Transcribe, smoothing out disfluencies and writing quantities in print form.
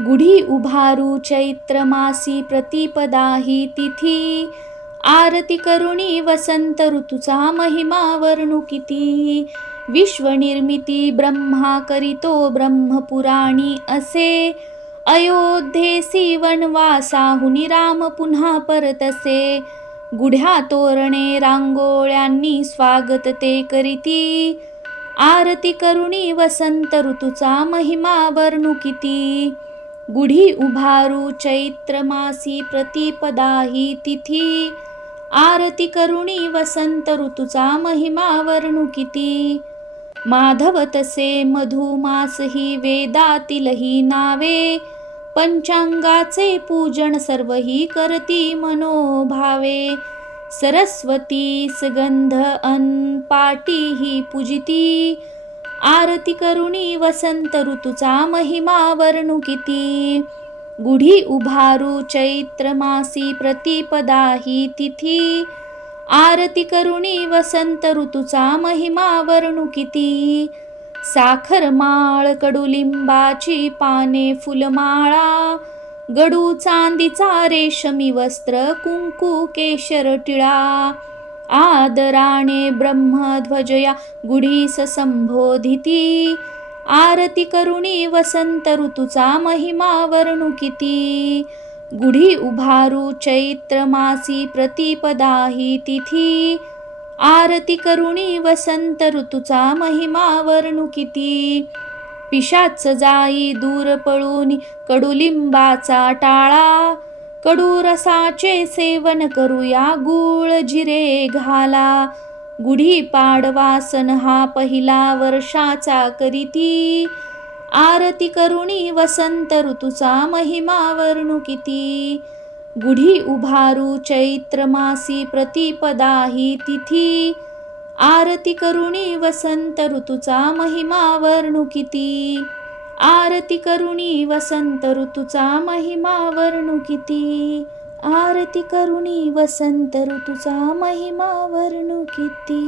गुढी उभारू चैत्र मासी प्रतिपदा ही तिथी, आरती करुणी वसंत ऋतूचा महिमा वर्णू किती. विश्वनिर्मिती ब्रह्मा करीतो ब्रह्मपुराणी असे, अयोध्येसी वनवासाहुनी राम पुन्हा परतसे. गुढ्या तोरणे रांगोळ्यांनी स्वागत ते करीती, आरती करुणी वसंत ऋतूचा महिमा वर्णू किती. गुढी उभारू चैत्र मासी प्रतिपदा ही तिथी, आरती करुणी वसंत ऋतूचा महिमा वर्णू किती. माधव तसे मधुमास ही वेदातील ही नावे, पंचांगाचे पूजन सर्व ही करती मनोभावे. सरस्वती सुगंध पाटी ही पूजिती, आरती करुणी वसंत ऋतूचा महिमा वर्णू किती. गुढी उभारू चैत्र मासी प्रतिपदा ही तिथी, आरती करुणी वसंत ऋतूचा महिमा वर्णू किती. साखर माळ कडुलिंबाची पाने फुलमाळा, गडू चांदीचा रेशमी वस्त्र कुंकू केशर टिळा. आदराने ब्रह्मध्वज या गुढीस संबोधिती, आरती करुणी वसंत ऋतूचा महिमा वर्णू किती. गुढी उभारू चैत्र मासी प्रतिपदा ही तिथी, आरती करुणी वसंत ऋतूचा महिमा वर्णू किती. पिशाच जाई दूर पळून कडुलिंबाचा टाळा, कडू रसाचे सेवन करूया गूळ जिरे घाला. गुढी पाडवा सण हा पहिला वर्षाचा करीती, आरती करुणी वसंत ऋतूचा महिमा वर्णू किती. गुढी उभारू चैत्र मासी प्रतिपदा ही तिथी, आरती करुणी वसंत ऋतूचा महिमा वर्णू किती. आरती करुणी वसंत ऋतूचा महिमा वर्णू किती. आरती करुणी वसंत ऋतूचा महिमा वर्णू किती.